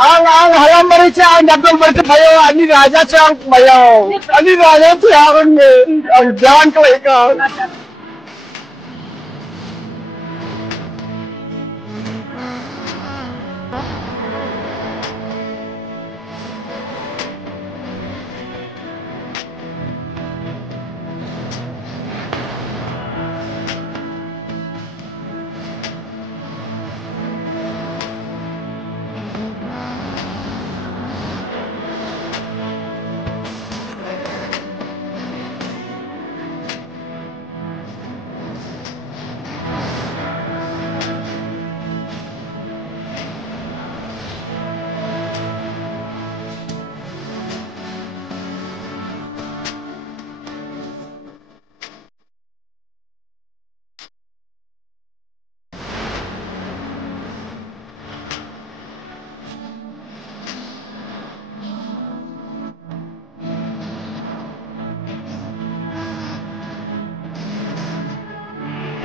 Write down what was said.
ang halamari siya ang dapat berkepayo ani raja siya ang payo ani raja siya ang jalan ko ikaw